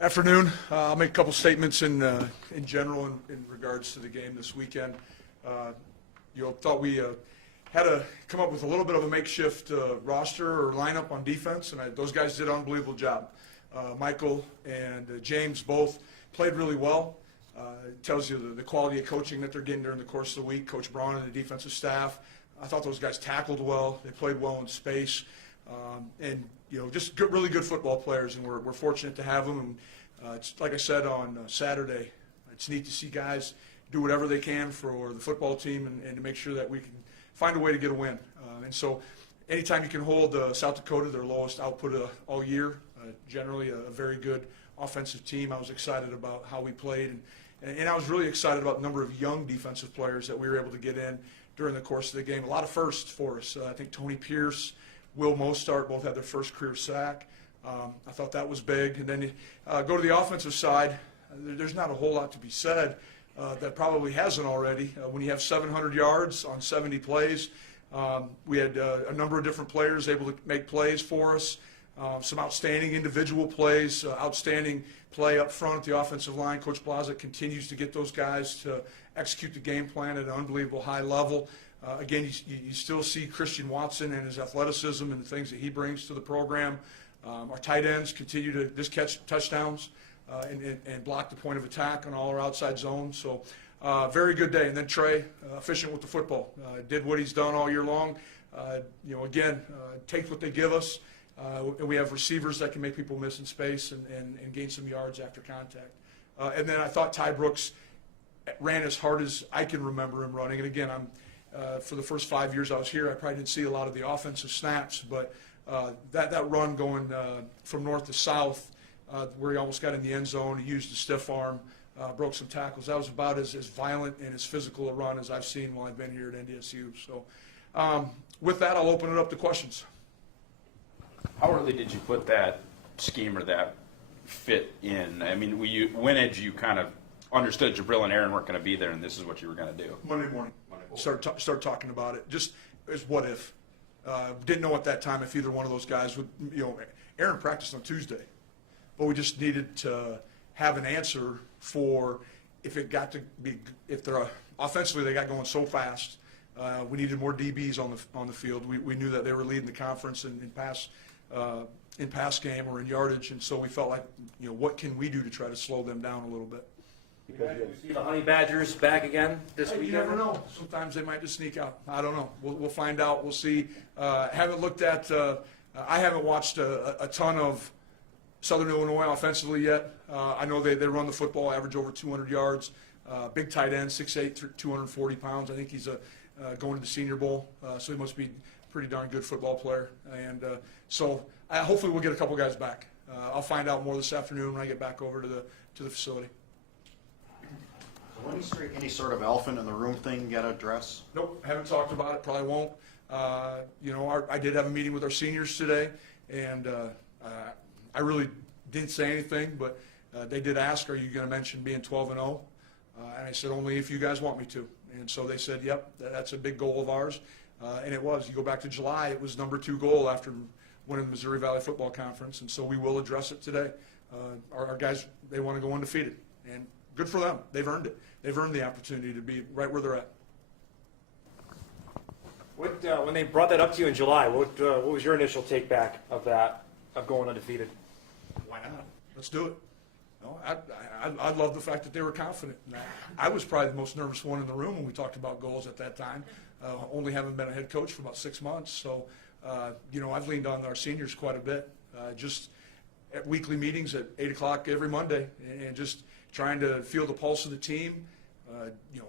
Afternoon. I'll make a couple statements in general in regards to the game this weekend. Thought we had to come up with a little bit of a makeshift roster or lineup on defense, and those guys did an unbelievable job. Michael and James both played really well. It tells you the quality of coaching that they're getting during the course of the week. Coach Braun and the defensive staff, I thought those guys tackled well. They played well in space, and just good, really good football players, and we're fortunate to have them. And it's like I said on Saturday, it's neat to see guys do whatever they can for the football team and to make sure that we can find a way to get a win. And so anytime you can hold South Dakota, their lowest output all year, generally a very good offensive team. I was excited about how we played, and I was really excited about the number of young defensive players that we were able to get in during the course of the game. A lot of firsts for us. I think Tony Pierce, Will Mostart both had their first career sack. I thought that was big. And then go to the offensive side, there's not a whole lot to be said that probably hasn't already. When you have 700 yards on 70 plays, we had a number of different players able to make plays for us. Some outstanding individual plays, outstanding play up front at the offensive line. Coach Blazek continues to get those guys to execute the game plan at an unbelievable high level. Again, you still see Christian Watson and his athleticism and the things that he brings to the program. Our tight ends continue to just catch touchdowns and block the point of attack on all our outside zones. So very good day. And then Trey, efficient with the football, did what he's done all year long. Again, takes what they give us. And we have receivers that can make people miss in space and gain some yards after contact. And then I thought Ty Brooks ran as hard as I can remember him running. And again, for the first 5 years I was here, I probably didn't see a lot of the offensive snaps, but that run going from north to south, where he almost got in the end zone, he used a stiff arm, broke some tackles. That was about as violent and as physical a run as I've seen while I've been here at NDSU. So with that, I'll open it up to questions. How early did you put that scheme or that fit in? I mean, when did you kind of understood Jabril and Aaron weren't going to be there and this is what you were going to do? Monday morning. Start talking about it. Just as what if. Didn't know at that time if either one of those guys would, Aaron practiced on Tuesday, but we just needed to have an answer for if it got to be, if they're offensively they got going so fast. We needed more DBs on the field. We knew that they were leading the conference in pass game or in yardage, and so we felt like, what can we do to try to slow them down a little bit? You see the Honey Badgers back again this weekend? You never know. Sometimes they might just sneak out. I don't know. We'll find out. We'll see. Haven't looked at. I haven't watched a ton of Southern Illinois offensively yet. I know they run the football, average over 200 yards. Big tight end, 6'8", 240 pounds. I think he's going to the Senior Bowl, so he must be a pretty darn good football player. And so hopefully we'll get a couple guys back. I'll find out more this afternoon when I get back over to the facility. Any sort of elephant in the room thing get addressed? Nope, haven't talked about it. Probably won't. I did have a meeting with our seniors today, and I really didn't say anything, but they did ask, "Are you going to mention being 12-0?" And I said, "Only if you guys want me to." And so they said, "Yep, that's a big goal of ours," and it was. You go back to July, it was #2 goal after winning the Missouri Valley Football Conference, and so we will address it today. Our guys, they want to go undefeated, and good for them. They've earned it. They've earned the opportunity to be right where they're at. When they brought that up to you in July, what was your initial take back of that, of going undefeated? Why not? Let's do it. I love the fact that they were confident. I was probably the most nervous one in the room when we talked about goals at that time. Only having been a head coach for about 6 months, so I've leaned on our seniors quite a bit. Just at weekly meetings at 8 o'clock every Monday, and just trying to feel the pulse of the team.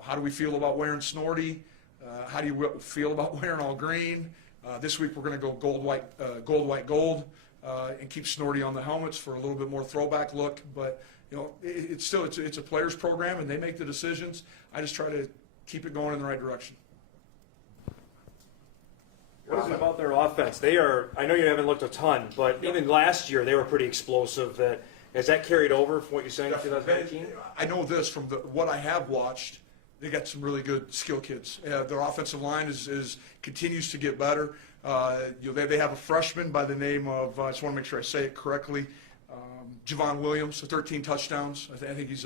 How do we feel about wearing Snorty? How do you feel about wearing all green? This week we're going to go gold, white, gold, and keep Snorty on the helmets for a little bit more throwback look. But it's a players program, and they make the decisions. I just try to keep it going in the right direction. What is it about their offense? I know you haven't looked a ton, but even last year they were pretty explosive. Has that carried over from what you're saying in 2019? I know this from what I have watched. They got some really good skill kids. Their offensive line continues to get better. They have a freshman by the name of, I just want to make sure I say it correctly, Javon Williams, 13 touchdowns. I think he's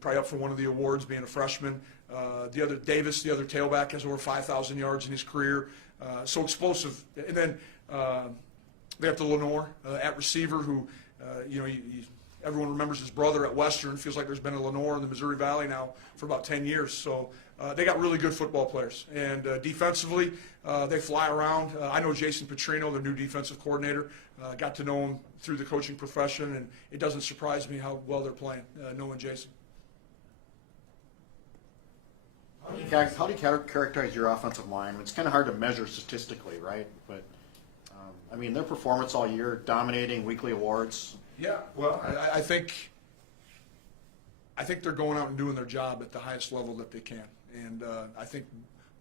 probably up for one of the awards being a freshman. Davis, the other tailback, has over 5,000 yards in his career. So explosive. And then they have the Lenore at receiver who, everyone remembers his brother at Western. Feels like there's been a Lenore in the Missouri Valley now for about 10 years. So they got really good football players. And defensively, they fly around. I know Jason Petrino, their new defensive coordinator. Got to know him through the coaching profession, and it doesn't surprise me how well they're playing, knowing Jason. How do you characterize your offensive line? It's kind of hard to measure statistically, right? But, their performance all year, dominating weekly awards. Yeah, well, I think they're going out and doing their job at the highest level that they can. And I think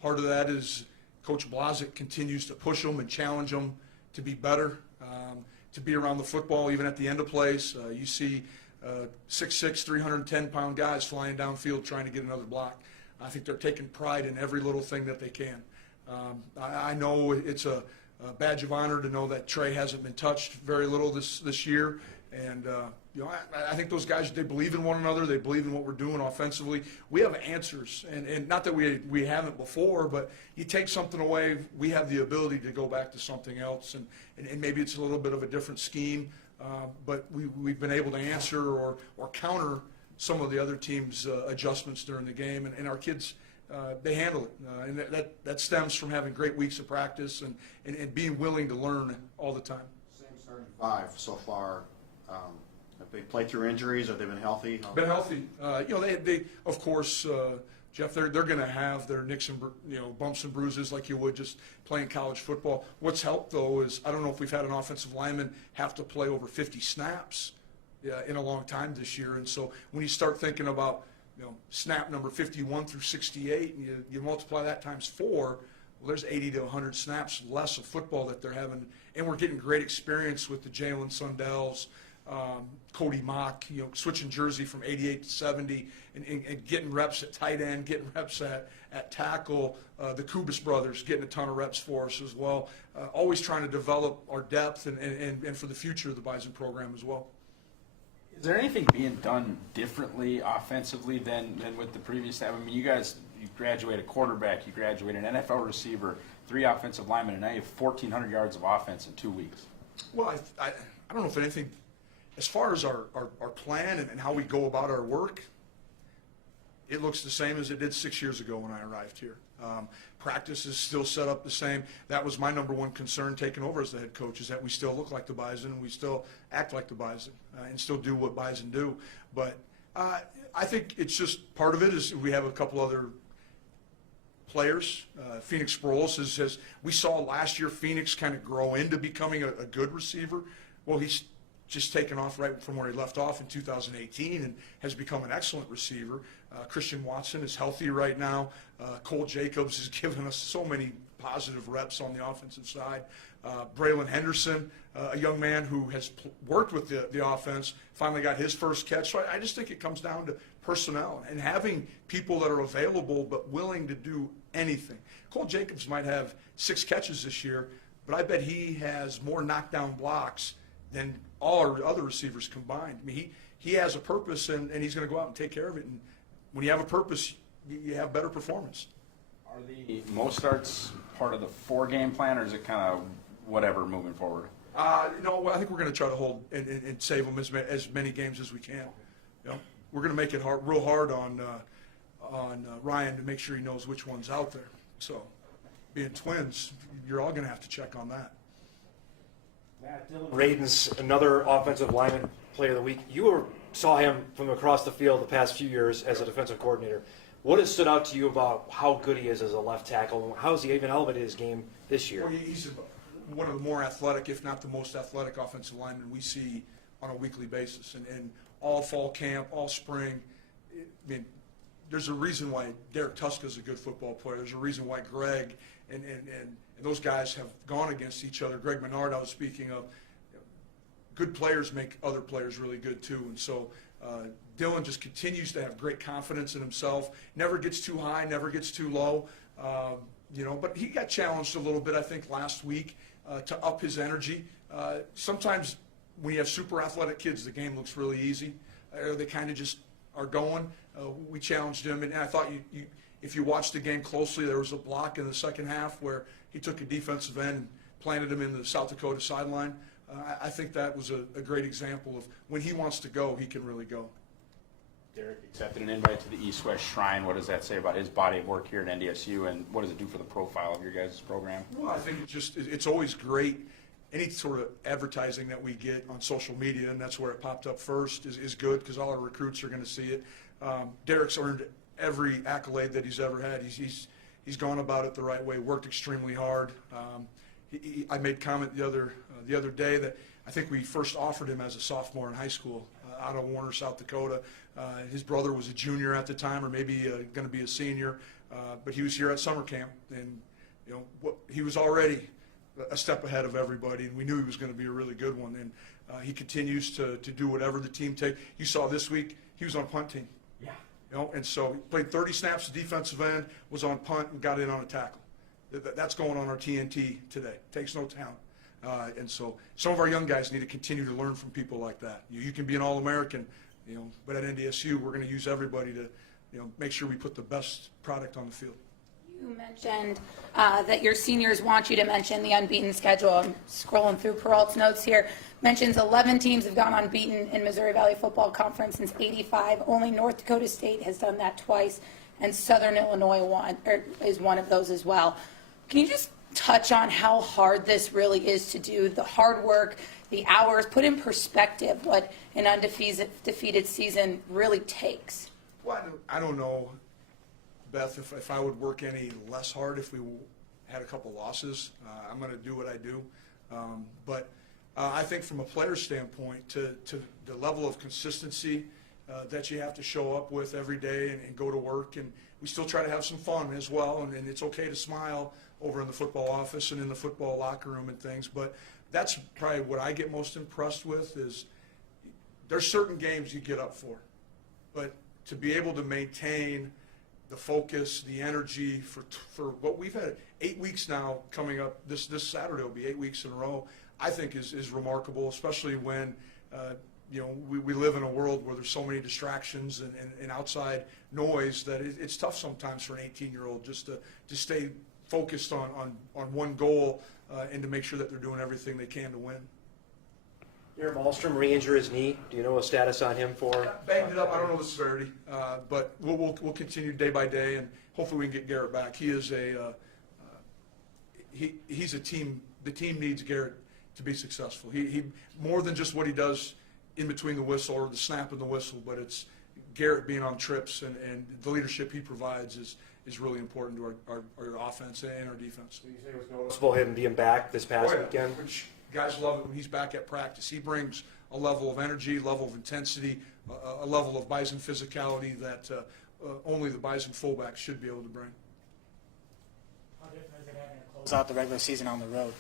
part of that is Coach Blazek continues to push them and challenge them to be better, to be around the football even at the end of plays. You see 6'6", 310-pound guys flying downfield trying to get another block. I think they're taking pride in every little thing that they can. I know it's a badge of honor to know that Trey hasn't been touched very little this year. And, I think those guys, they believe in one another. They believe in what we're doing offensively. We have answers, and not that we haven't before, but you take something away, we have the ability to go back to something else, and maybe it's a little bit of a different scheme, but we've been able to answer or counter some of the other teams' adjustments during the game, and our kids, they handle it. And that stems from having great weeks of practice and being willing to learn all the time. Same starting five so far. Have they played through injuries? Have they been healthy? Been healthy. They of course, Jeff, they're going to have their nicks and bumps and bruises like you would just playing college football. What's helped though is I don't know if we've had an offensive lineman have to play over 50 snaps in a long time this year, and so when you start thinking about snap number 51 through 68, and you multiply that times 4, well, there's 80 to 100 snaps less of football that they're having, and we're getting great experience with the Jalen Sundells, Cody Mock, switching jersey from 88 to 70 and getting reps at tight end, getting reps at tackle. The Kubis brothers getting a ton of reps for us as well. Always trying to develop our depth and for the future of the Bison program as well. Is there anything being done differently offensively than with the previous staff? You graduate a quarterback, you graduate an NFL receiver, 3 offensive linemen, and now you have 1,400 yards of offense in 2 weeks. Well, I don't know if anything, as far as our plan and how we go about our work, it looks the same as it did 6 years ago when I arrived here. Practice is still set up the same. That was my number one concern taking over as the head coach, is that we still look like the Bison and we still act like the Bison and still do what Bison do. But I think it's just part of it is we have a couple other players. Phoenix Sproles we saw last year Phoenix kind of grow into becoming a good receiver. Well, he's just taken off right from where he left off in 2018 and has become an excellent receiver. Christian Watson is healthy right now. Cole Jacobs has given us so many positive reps on the offensive side. Braylon Henderson, a young man who has worked with the offense, finally got his first catch. So I just think it comes down to personnel and having people that are available but willing to do anything. Cole Jacobs might have 6 catches this year, but I bet he has more knockdown blocks than all our other receivers combined. He has a purpose, and he's going to go out and take care of it. And when you have a purpose, you have better performance. Are the most starts part of the 4-game plan, or is it kind of whatever moving forward? No, I think we're going to try to hold and save them as many games as we can. We're going to make it real hard on Ryan to make sure he knows which one's out there. So, being twins, you're all going to have to check on that. Dylan Radin's another offensive lineman player of the week. You saw him from across the field the past few years as a defensive coordinator. What has stood out to you about how good he is as a left tackle, and how has he even elevated his game this year? Well, he's one of the more athletic, if not the most athletic offensive linemen we see on a weekly basis. And all fall camp, all spring, there's a reason why Derek Tuska's a good football player. There's a reason why Greg and those guys have gone against each other. Greg Menard, I was speaking of. Good players make other players really good too. And so Dylan just continues to have great confidence in himself. Never gets too high, never gets too low. But he got challenged a little bit, I think, last week to up his energy. Sometimes when you have super athletic kids, the game looks really easy. They kind of just are going. We challenged him, and I thought if you watched the game closely, there was a block in the second half where he took a defensive end and planted him in the South Dakota sideline. I think that was a great example of when he wants to go, he can really go. Derek accepted an invite to the East-West Shrine. What does that say about his body of work here at NDSU, and what does it do for the profile of your guys' program? Well, I think it's always great. Any sort of advertising that we get on social media, and that's where it popped up first, is good because all our recruits are going to see it. Derek's earned every accolade that he's ever had. He's gone about it the right way, worked extremely hard. I made comment the other day that I think we first offered him as a sophomore in high school out of Warner, South Dakota. His brother was a junior at the time, or maybe going to be a senior, but he was here at summer camp, and he was already a step ahead of everybody, and we knew he was going to be a really good one. And he continues to do whatever the team takes. You saw this week he was on punt team. Yeah. And so he played 30 snaps at defensive end, was on punt, and got in on a tackle. That's going on our TNT today. Takes no talent. And so some of our young guys need to continue to learn from people like that. You can be an All-American, but at NDSU we're going to use everybody to, make sure we put the best product on the field. You mentioned that your seniors want you to mention the unbeaten schedule. I'm scrolling through Peralt's notes here. Mentions 11 teams have gone unbeaten in Missouri Valley Football Conference since '85. Only North Dakota State has done that twice, and Southern Illinois is one of those as well. Can you just touch on how hard this really is to do, the hard work, the hours, put in perspective what an undefeated season really takes? Well, I don't know, Beth, if I would work any less hard if we had a couple losses. I'm going to do what I do. But I think from a player standpoint, to the level of consistency that you have to show up with every day and go to work, and we still try to have some fun as well, and it's okay to smile over in the football office and in the football locker room and things. But that's probably what I get most impressed with is there's certain games you get up for. But to be able to maintain the focus, the energy for what we've had 8 weeks now coming up. This Saturday will be 8 weeks in a row. I think is remarkable, especially when we live in a world where there's so many distractions and outside noise that it's tough sometimes for an 18-year-old just to stay focused on one goal and to make sure that they're doing everything they can to win. Aaron Malmstrom re-injured his knee. Do you know a status on him for? Banged it up. I don't know the severity, but we'll continue day by day, and hopefully we can get Garrett back. He is he's a team. The team needs Garrett to be successful. He more than just what he does in between the whistle or the snap and the whistle, but it's Garrett being on trips and the leadership he provides is really important to our offense and our defense. So you say it was noticeable him being back this past weekend? Which guys love it when he's back at practice. He brings a level of energy, level of intensity, a level of Bison physicality that only the Bison fullback should be able to bring. How different is it having to close out the regular season on the road?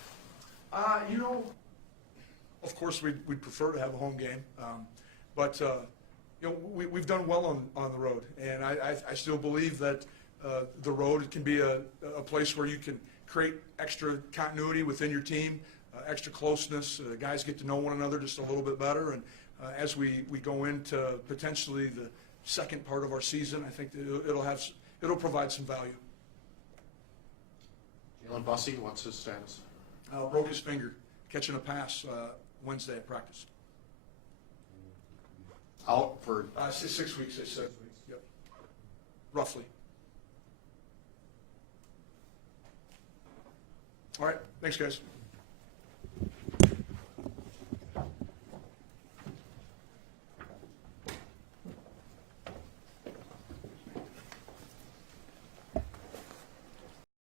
Of course we'd prefer to have a home game, but we've done well on the road, and I still believe that the road can be a place where you can create extra continuity within your team, extra closeness. Guys get to know one another just a little bit better, and as we go into potentially the second part of our season, I think it'll provide some value. Jalen Bussey, what's his status? Broke his finger catching a pass Wednesday at practice. Out for 6 weeks, they said. Yep. Roughly. All right. Thanks, guys.